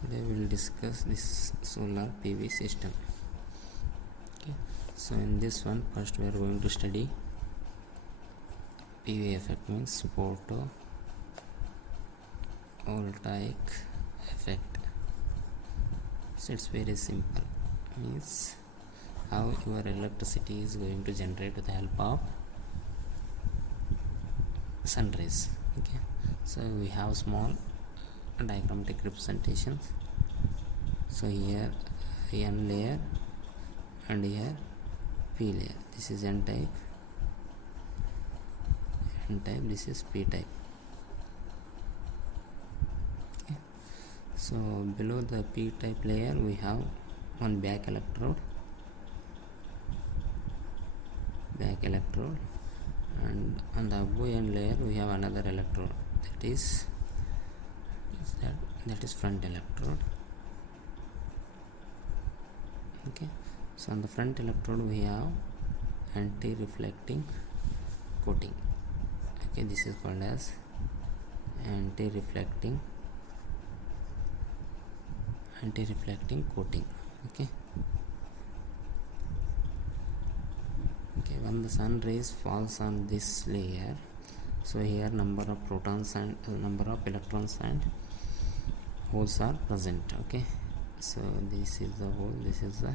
Today we will discuss this solar PV system. Okay, so in this one, first we are going to study PV effect, means photovoltaic effect. So it's very simple, means how your electricity is going to generate with the help of sun rays. Okay, so we have small diagrammatic representations. So here N layer and here P layer. This is N type, this is P type. Okay. So below the P type layer we have one back electrode, and on the above N layer we have another electrode, that is front electrode. Okay, so on the front electrode we have anti-reflecting coating. Okay, this is called as anti-reflecting coating. Okay, when the sun rays falls on this layer, so here number of protons and number of electrons and holes are present. Okay, so this is the hole, this is the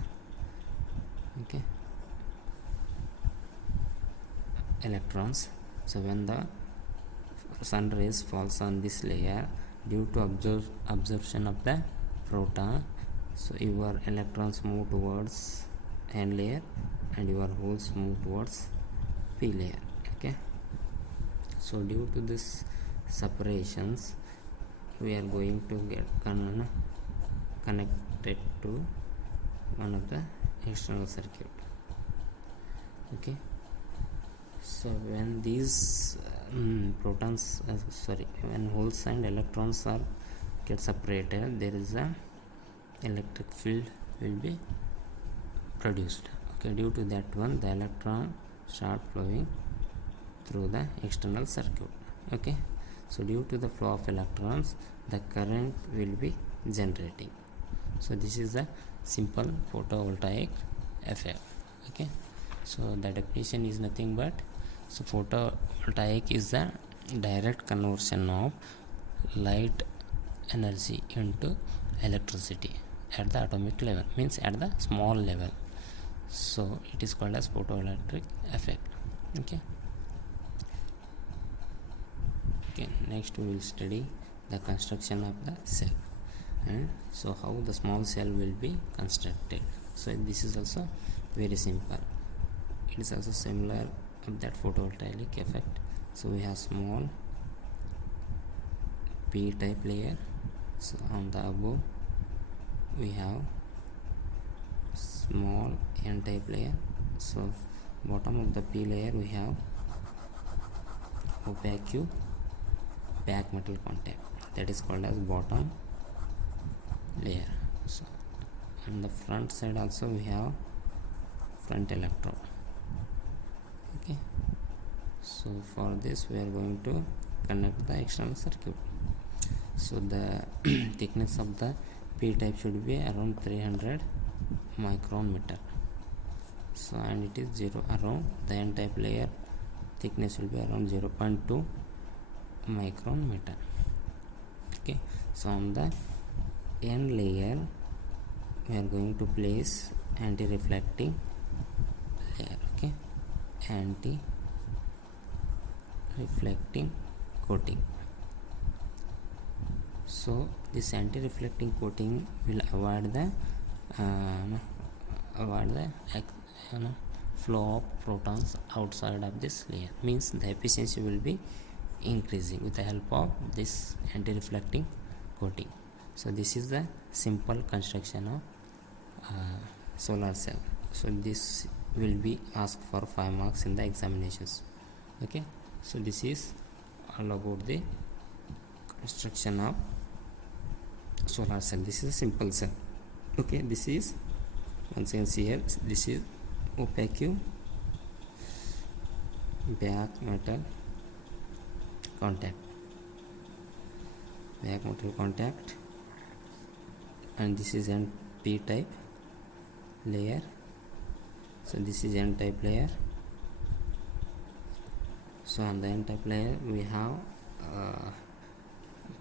electrons. So when the sun rays falls on this layer, due to absorption of the proton, so your electrons move towards N layer and your holes move towards P layer. Okay, so due to this separations we are going to get connected to one of the external circuit. Okay, so when these when holes and electrons are get separated, there is a electric field will be produced. Okay, due to that one the electron start flowing through the external circuit. Okay, so due to the flow of electrons the current will be generating. So this is the simple photovoltaic effect. Okay, so the definition is nothing but, so photovoltaic is the direct conversion of light energy into electricity at the atomic level, means at the small level. So it is called as photoelectric effect. Okay, next we will study the construction of the cell, and so how the small cell will be constructed. So this is also very simple. It is also similar of that photovoltaic effect. So we have small P type layer, so on the above we have small N type layer. So bottom of the P layer we have opaque back metal contact, that is called as bottom layer. So on the front side also we have front electrode. Okay, so for this we are going to connect the external circuit. So the thickness of the P type should be around 300 micron meter. So and it is around the N type layer thickness will be around 0.2 micron meter. Okay, so on the N layer we are going to place anti-reflecting layer. Okay, anti-reflecting coating. So this anti-reflecting coating will avoid the flow of protons outside of this layer, means the efficiency will be increasing with the help of this anti-reflecting coating. So this is the simple construction of solar cell. So this will be asked for 5 marks in the examinations. Okay, so this is all about the construction of solar cell. This is a simple cell. Okay, this is, once you can see here, this is opaque back metal contact, and this is n p type layer. So this is n type layer. So on the n type layer we have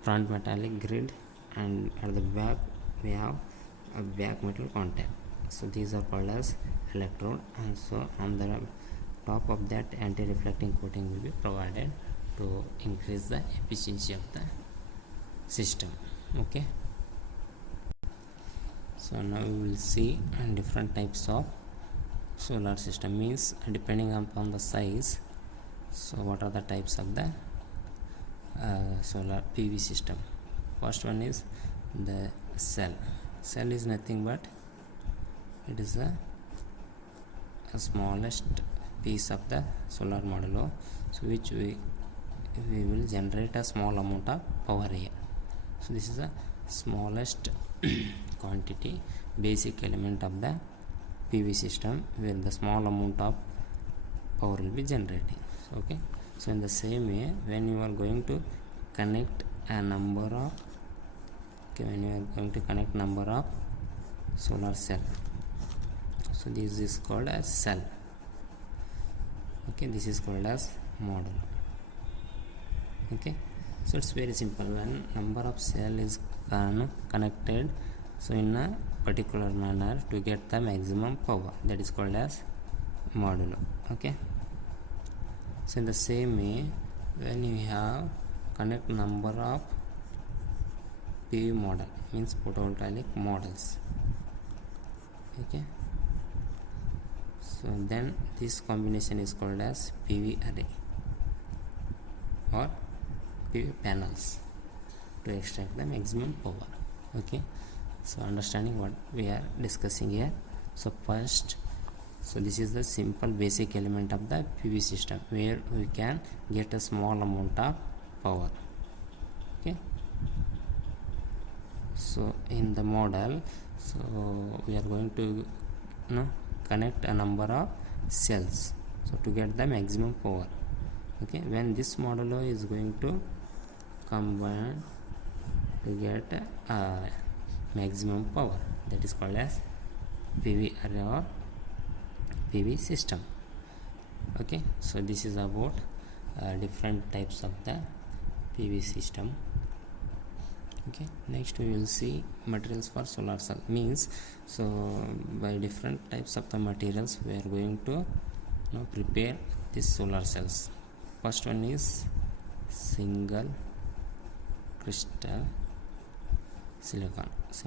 front metallic grid, and at the back we have a back metal contact. So these are called as electrode, and so on the top of that anti-reflecting coating will be provided to increase the efficiency of the system. Okay, so now we will see different types of solar system, means depending upon the size. So what are the types of the solar PV system? First one is the cell. Cell is nothing but it is a smallest piece of the solar module, so which we will generate a small amount of power here. So this is the smallest quantity basic element of the PV system, where the small amount of power will be generating. Okay, so in the same way, when you are going to connect a number of solar cell, so this is called as cell. Okay, this is called as module. Okay, so it's very simple. When number of cell is connected, so in a particular manner to get the maximum power, that is called as module. Okay, so in the same way, when you have connect number of PV model, means photovoltaic models. Okay, so then this combination is called as PV array or PV panels to extract the maximum power. Okay, so understanding what we are discussing here. So first, so this is the simple basic element of the PV system, where we can get a small amount of power. Okay, so in the model, so we are going to connect a number of cells, so to get the maximum power. Okay, when this modulo is going to combine to get maximum power, that is called as PV array or PV system. Okay, so this is about different types of the PV system. Okay, next we will see materials for solar cell, means so by different types of the materials we are going to prepare these solar cells. First one is single crystal silicon. Okay,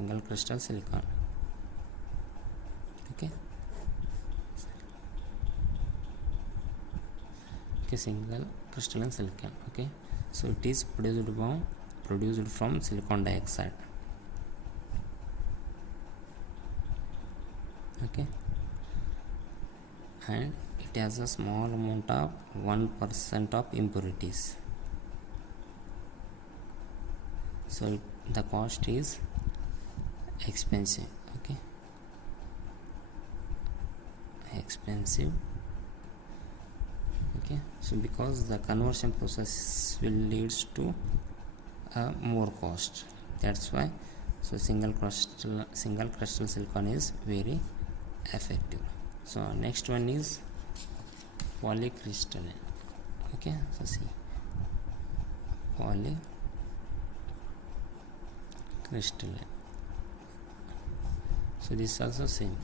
single crystalline silicon. Okay, so it is produced from silicon dioxide. Okay, and it has a small amount of 1% of impurities. So the cost is expensive. Okay, expensive. Okay, so because the conversion process will leads to more cost, that's why so single crystal silicon is very effective. So next one is polycrystalline. Okay, so see, polycrystalline. So this is also same.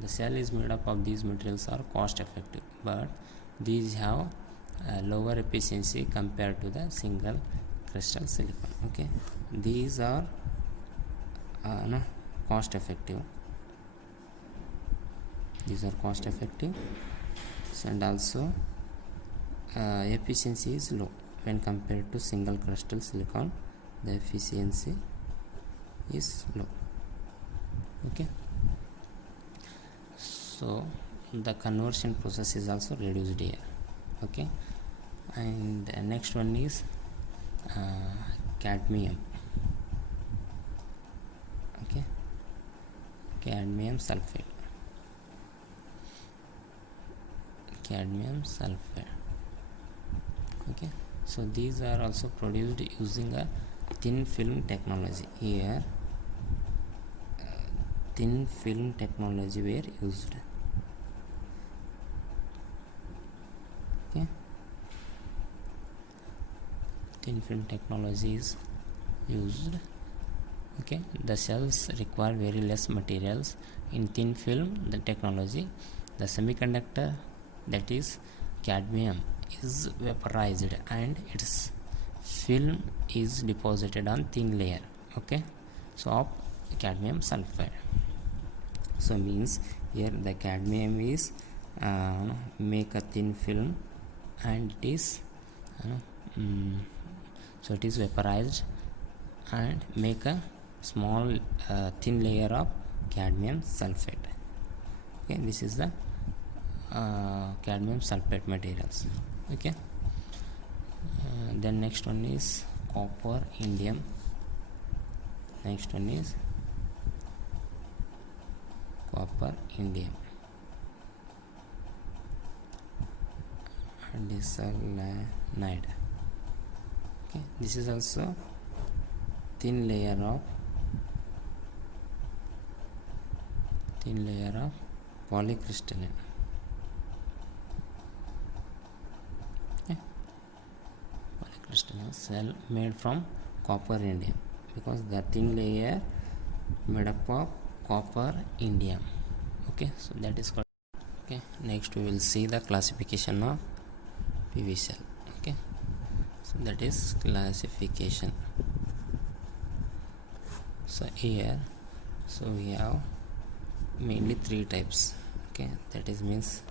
The cell is made up of these materials are cost effective, but these have lower efficiency compared to the single crystal silicon. Okay, these are cost effective. These are cost effective, and also efficiency is low when compared to single crystal silicon. The efficiency is low. Okay, so the conversion process is also reduced here. Okay, and the next one is cadmium. Okay, cadmium sulfate. Okay, so these are also produced using a thin film technology. Here thin film technology were used. Okay, thin film technology is used. Okay, the cells require very less materials in thin film the technology. The semiconductor, that is cadmium, is vaporized and its film is deposited on thin layer, okay, so of cadmium sulfide. So means here the cadmium is make a thin film, and it is so it is vaporized and make a small thin layer of cadmium sulfate. Okay, this is the cadmium sulfate materials. Okay, then next one is copper indium. Next one is copper indium. Diselenide. Okay, this is also thin layer of polycrystalline. Okay, polycrystalline cell made from copper indium, because the thin layer made up of copper indium. Okay, so that is called. Okay, next we will see the classification of PV cell. Okay, so that is classification. So here, so we have mainly three types. Okay, that is means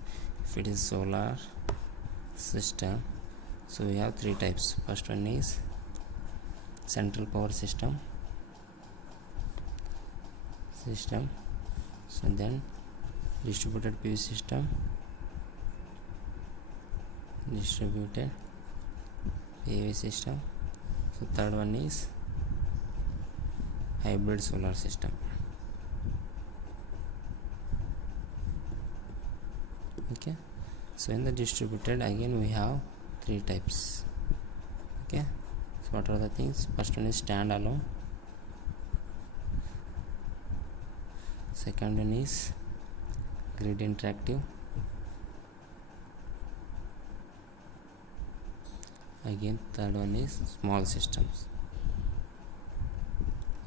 if it is solar system, so we have three types. First one is central power system. So then distributed PV system, distributed PV system. So third one is hybrid solar system. Okay, so in the distributed, again we have three types. Okay, so what are the things? First one is standalone, second one is grid interactive, again third one is small systems.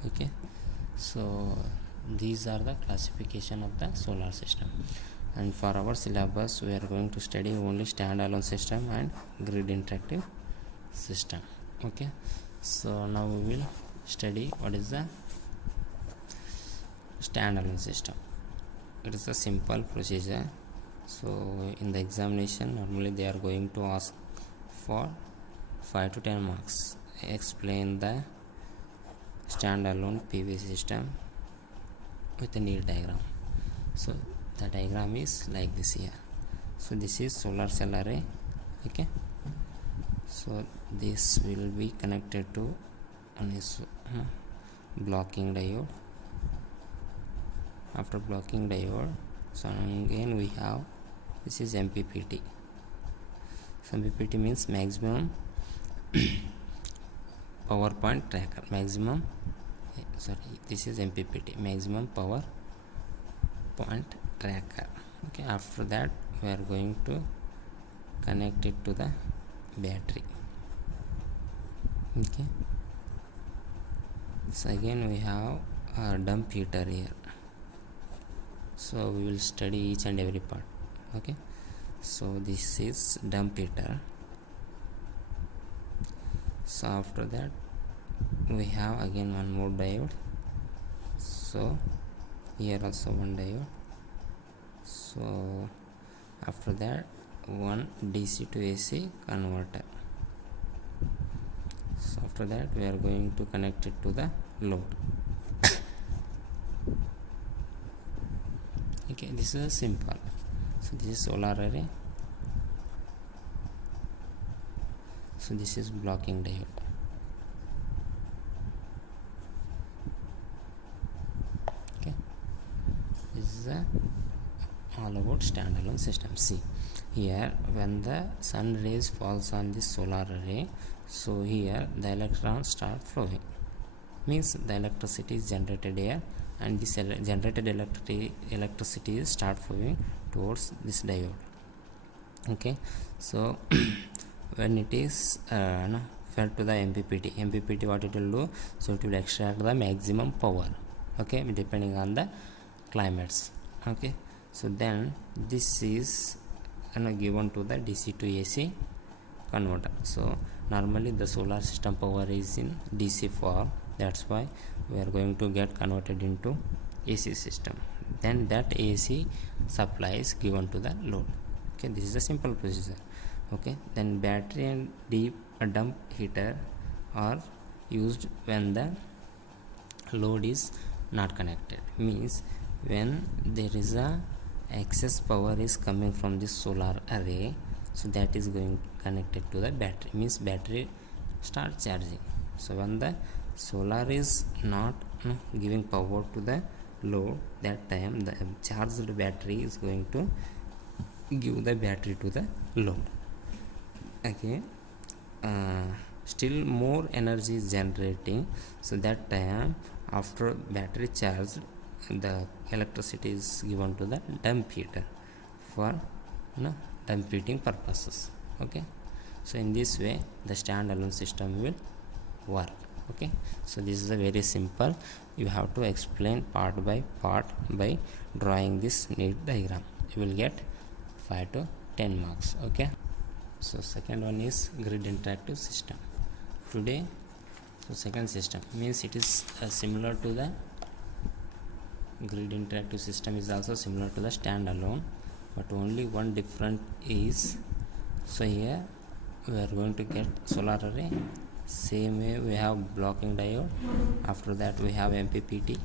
Okay, so these are the classification of the solar system, and for our syllabus we are going to study only standalone system and grid interactive system. Okay, so now we will study what is the standalone system. It is a simple procedure. So in the examination normally they are going to ask for 5 to 10 marks. Explain the standalone PV system with a neat diagram. So the diagram is like this here. So this is solar cell array. Okay, so this will be connected to one is blocking diode. After blocking diode, so again we have this is MPPT. So MPPT means maximum power point tracker. This is MPPT, maximum power point tracker. Okay, after that we are going to connect it to the battery. Okay, so again we have a dump heater here. So we will study each and every part. Okay, so this is dump heater. So after that we have again one more diode. So here also one diode. So after that one DC to AC converter. So after that we are going to connect it to the load. Okay, this is simple. So this is solar array. So this is blocking diode. Okay, this is all about standalone system. See here, when the sun rays falls on this solar array, so here the electrons start flowing, means the electricity is generated here and this generated electricity start flowing towards this diode. Okay, so when it is fed to the MPPT, what it will do, so it will extract the maximum power, okay, depending on the climates. Okay, so then this is given to the DC to AC converter. So normally the solar system power is in DC form, that's why we are going to get converted into AC system, then that AC supply is given to the load. Okay, this is a simple procedure. Okay, then battery and deep dump heater are used when the load is not connected, means when there is a excess power is coming from this solar array, so that is going connected to the battery, means battery start charging. So when the solar is not giving power to the load, that time the charged battery is going to give the battery to the load. Okay, still more energy is generating, so that time after battery charged, the electricity is given to the dump heater for dump heating purposes. Okay, so in this way the standalone system will work. Okay, so this is a very simple, you have to explain part by part by drawing this neat diagram. You will get 5 to 10 marks. Okay, so second one is grid interactive system. Today, so second system means it is similar to the grid interactive system, is also similar to the standalone, but only one different is, so here we are going to get solar array, same way we have blocking diode, after that we have MPPT.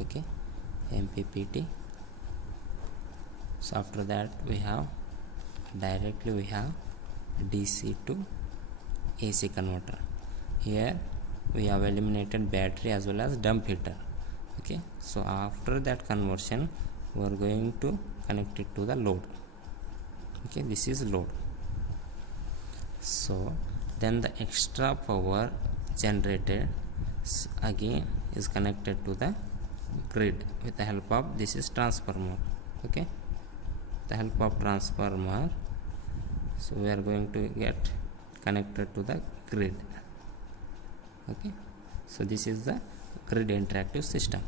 Okay, MPPT. So after that we have directly we have DC to AC converter. Here we have eliminated battery as well as dump heater. Okay, so after that conversion we are going to connect it to the load. Okay, this is load. So then the extra power generated again is connected to the grid with the help of this is transformer. Okay, the help of transformer, so we are going to get connected to the grid. Okay, so this is the grid interactive system.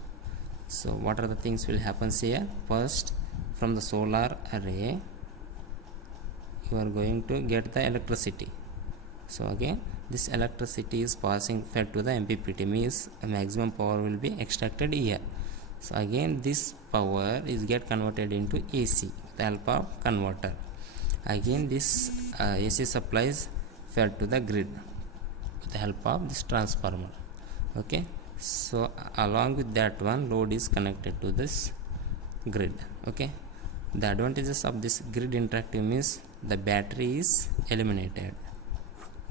So what are the things will happen here? First, from the solar array you are going to get the electricity. So again this electricity is passing fed to the MPPT, means a maximum power will be extracted here. So again this power is get converted into AC with the help of converter. Again this AC supplies fed to the grid with the help of this transformer. Okay, so along with that one load is connected to this grid. Okay, the advantages of this grid interactive means the battery is eliminated.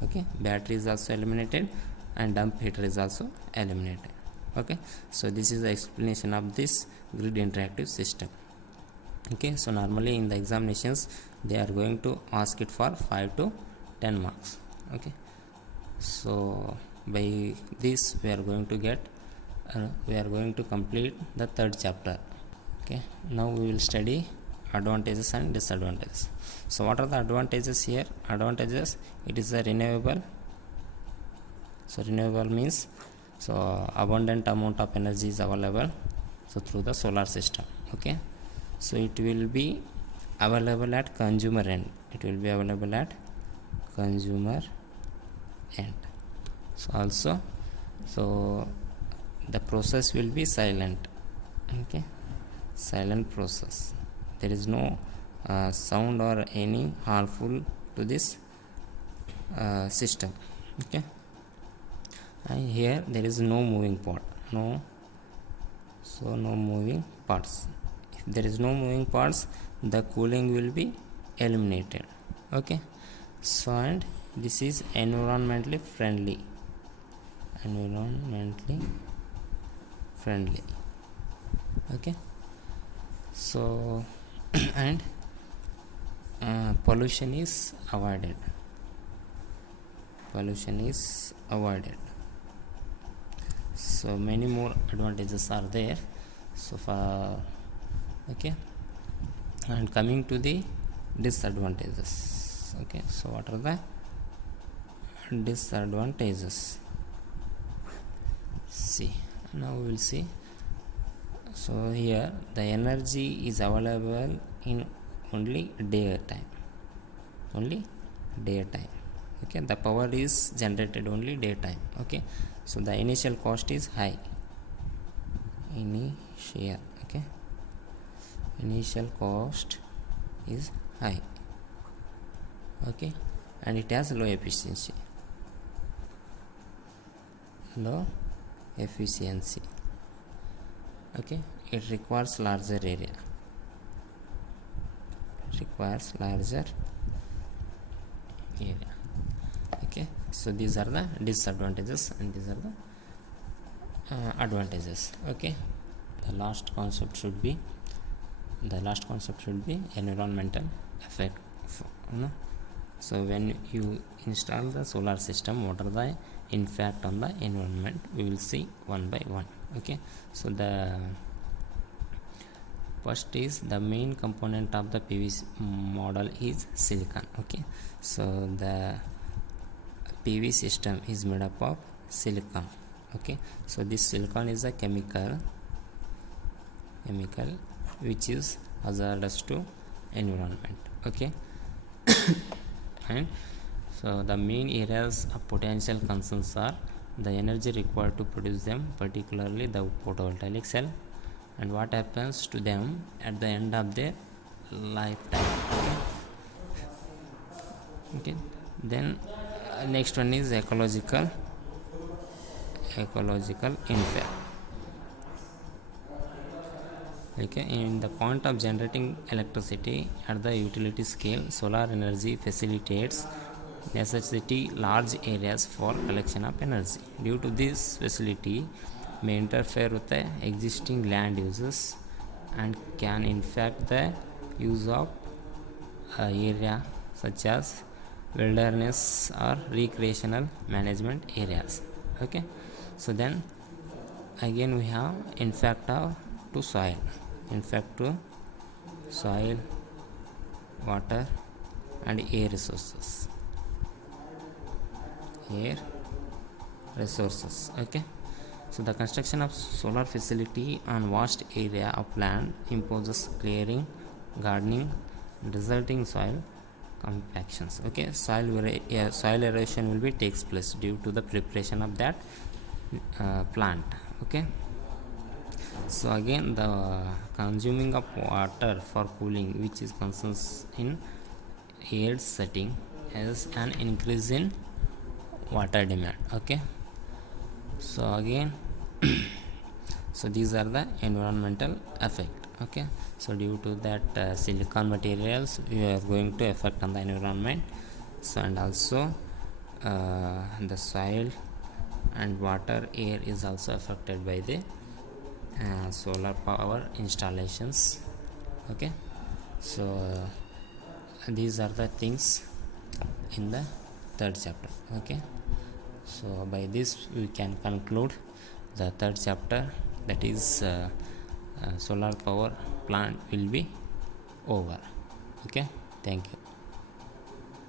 Okay, battery is also eliminated and dump heater is also eliminated. Okay, so this is the explanation of this grid interactive system. Okay, so normally in the examinations they are going to ask it for 5 to 10 marks. Okay, so by this we are going to get we are going to complete the third chapter. Okay, now we will study advantages and disadvantages. So what are the advantages here? Advantages, it is a renewable. So renewable means so abundant amount of energy is available so through the solar system. Okay, so it will be available at consumer end, it will be available at consumer end. So also, so the process will be silent. Okay, silent process, there is no sound or any harmful to this system. Okay, and here there is no moving part, no moving parts. If there is no moving parts, the cooling will be eliminated. Okay, so and this is environmentally friendly. Okay, so and pollution is avoided. So many more advantages are there. So for okay, and coming to the disadvantages. Okay, so what are the disadvantages? See, now we will see. So here the energy is available in only daytime, okay. The power is generated only daytime, okay. So the initial cost is high, okay, initial cost is high, okay, and it has low efficiency, okay. It requires larger area, okay. So these are the disadvantages and these are the advantages, okay. The last concept should be environmental effect, so when you install the solar system, what are the impact on the environment, we will see one by one, okay. So the first is the main component of the PV model is silicon, okay. So the PV system is made up of silicon, okay. So this silicon is a chemical which is hazardous to environment, okay. And so the main areas of potential concerns are the energy required to produce them, particularly the photovoltaic cell, and what happens to them at the end of their lifetime, okay. Then next one is ecological impact, okay. In the point of generating electricity at the utility scale, solar energy facilitates necessity large areas for collection of energy. Due to this facility may interfere with the existing land uses and can impact the use of area such as wilderness or recreational management areas, okay. So then again we have impact to soil, water and air resources, okay. So the construction of solar facility on vast area of land imposes clearing, gardening, resulting soil compactions, okay. Soil erosion will be takes place due to the preparation of that plant, okay. So again the consuming of water for cooling, which is concerns in air setting, as an increase in water demand, okay. So again so these are the environmental effect, okay. So due to that silicon materials, we are going to affect on the environment. So and also the soil and water, air is also affected by the solar power installations, okay. So these are the things in the third chapter, okay. So by this we can conclude the third chapter, that is solar power plant will be over, okay. Thank you.